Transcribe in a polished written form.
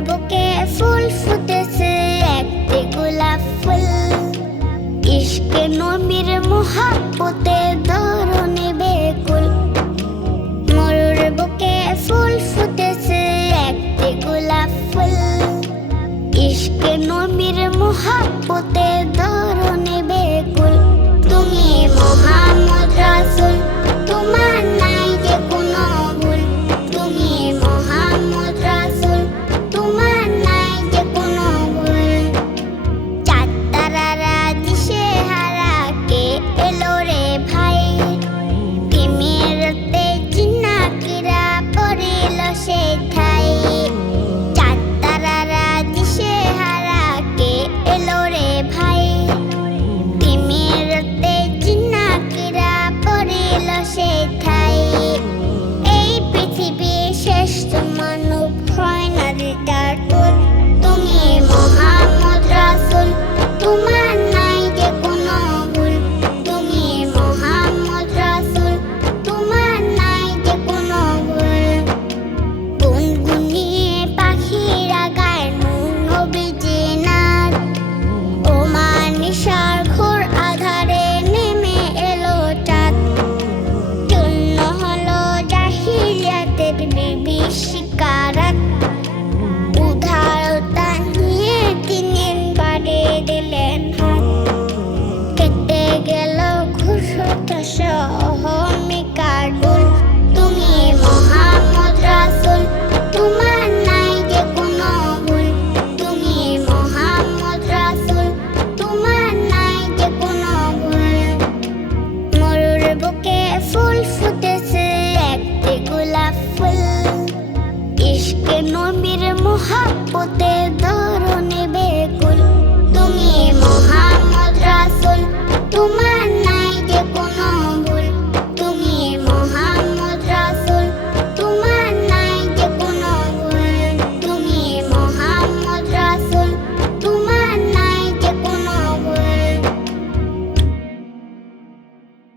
বুকে ফুল ফুটেছে একটি গোলাপ ফুল ইশকে নবীর মোহাব্বতে ধরণী বেকুল মরুর বুকে ফুল ফুটেছে একটি গোলাপ ফুল ইশকে নবীর মোহাব্বতে ধরণী বেকুল তুমি মুহাম্মদ রাসূল তোমার নাই যে কোনো ভুল তুমি মুহাম্মদ রাসূল তোমার নাই যে কোনো ভুল চাঁদ তারারা দিশেহারা কে এলো রে ভাই তিমিরতে জিন্নাতীরা পড়িল সে ঠাই চাঁদ তারারা দিশেহারা কে এলো রে ভাই তিমিরতে জিন্নাতীরা পড়িল সে ঠাই এই পৃথিবীর শ্রেষ্ঠ মানব হয় না দিদার তুল তুমি মুহাম্মদ রাসূল তোমার নাই যে কোনো ভুল তুমি মুহাম্মদ রাসূল তোমার নাই যে কোনো ভুল গুনগুনিয়ে পাখিরা গায় নূর নবীজি নাথ ও মানিশার ঘোর আধারে নেমে এলো চাঁদ চূর্ণ হলো জাহিলিয়াতের বিভীষিকারাত উদারতা নিয়ে তিনি বাড়ি দিলেন হাত কেটে গেল ঘুষতাস অহমিকার ডুল তুমি মুহাম্মদ রাসূল তোমার নাই যে কোনো ভুল তুমি মুহাম্মদ রাসূল তোমার নাই যে কোনো ভুল মরুর বুকে ফুল ফুটেছে একটি গোলাপ ফুল ইশকে নবীর মোহাব্বতে